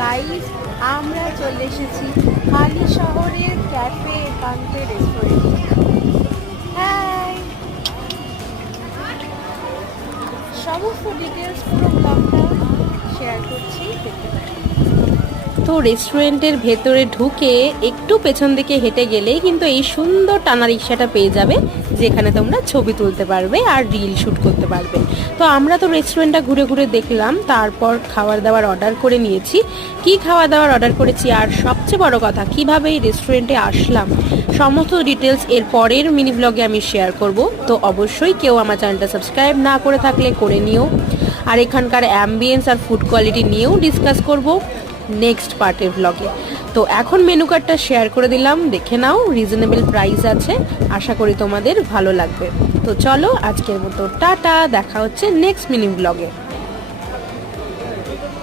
Guys, আমরা চলে এসেছি হালি শহরের ক্যাফে একান্তে রেস্টুরেন্টে। হ্যাঁ, সমস্ত ডিটেলস পুরো ব্লগটা শেয়ার করছি, দেখতে পাচ্ছি। তো রেস্টুরেন্টের ভেতরে ঢুকে একটু পেছন দিকে হেঁটে গেলেই কিন্তু এই সুন্দর টানা রিক্সাটা পেয়ে যাবে, যেখানে তোমরা ছবি তুলতে পারবে আর রিল শ্যুট করতে পারবে। তো আমরা তো রেস্টুরেন্টটা ঘুরে ঘুরে দেখলাম, তারপর খাবার দাবার অর্ডার করে নিয়েছি। কি খাওয়া দাওয়ার অর্ডার করেছি আর সবচেয়ে বড় কথা কিভাবে এই রেস্টুরেন্টে আসলাম, সমস্ত ডিটেলস এর পরের মিনি ব্লগে আমি শেয়ার করব। তো অবশ্যই কেউ আমার চ্যানেলটা সাবস্ক্রাইব না করে থাকলে করে নিও। আর এখানকার অ্যাম্বিয়েন্স আর ফুড কোয়ালিটি নিয়েও ডিসকাস করব নেক্সট পার্টের ব্লগে। তো এখন মেনু কার্ডটা শেয়ার করে দিলাম, দেখে নাও। রিজনেবল প্রাইস আছে, আশা করি তোমাদের ভালো লাগবে। তো চলো আজকের মতো টাটা, দেখা হচ্ছে নেক্সট মিনি ব্লগে।